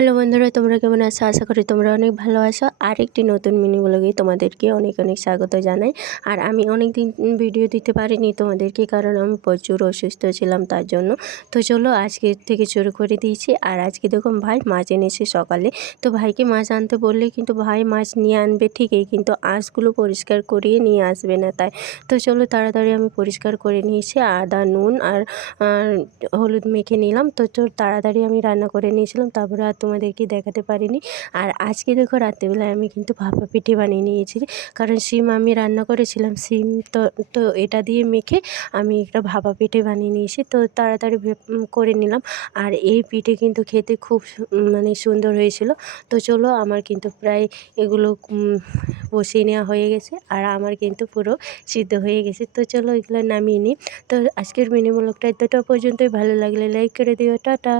Hello বন্ধুরা, তোমরা কেমন আছো? আশা করি তোমরা অনেক ভালো আছো। আরেকটি নতুন মিনি ব্লগে তোমাদেরকে অনেক অনেক স্বাগত জানাই। আর আমি অনেক দিন ভিডিও দিতে পারিনি তোমাদেরকে, কারণ আমি প্রচুর অসুস্থ ছিলাম তার জন্য। তো চলো আজকে থেকে শুরু করে দিয়েছি। আর আজকে দেখো ভাই মাছ এনেছে সকালে। তো ভাইকে মাছ আনতে বললে কিন্তু ভাই মাছ নিয়ে আনবে ঠিকই, কিন্তু আঁশগুলো পরিষ্কার করিয়ে নিয়ে আসবে না। তাই তো চলো তাড়াতাড়ি আমি পরিষ্কার করে নিয়েছি, আদা নুন আর হলুদ মেখে নিলাম। তো তাড়াতাড়ি আমি রান্না করে নিয়েছিলাম, তারপরে আর তোমাদেরকে দেখাতে পারিনি। আর আজকে দেখো রাত্রেবেলায় আমি কিন্তু ভাপা পিঠে বানিয়ে নিয়েছি, কারণ শিম আমি রান্না করেছিলাম। শিম তো তো এটা দিয়ে মেখে আমি একটা ভাপা পিঠে বানিয়ে নিয়েছি। তো তাড়াতাড়ি করে নিলাম। আর এই পিঠে কিন্তু খেতে খুব মানে সুন্দর হয়েছিল। তো চলো আমার কিন্তু প্রায় এগুলো বসিয়ে নেওয়া হয়ে গেছে, আর আমার কিন্তু পুরো সিদ্ধ হয়ে গেছে। তো চলো এগুলো নামিয়ে নিই। তো আজকের মিনি ব্লগটা এতটা পর্যন্তই। ভালো লাগলে লাইক করে দিও। টাটা।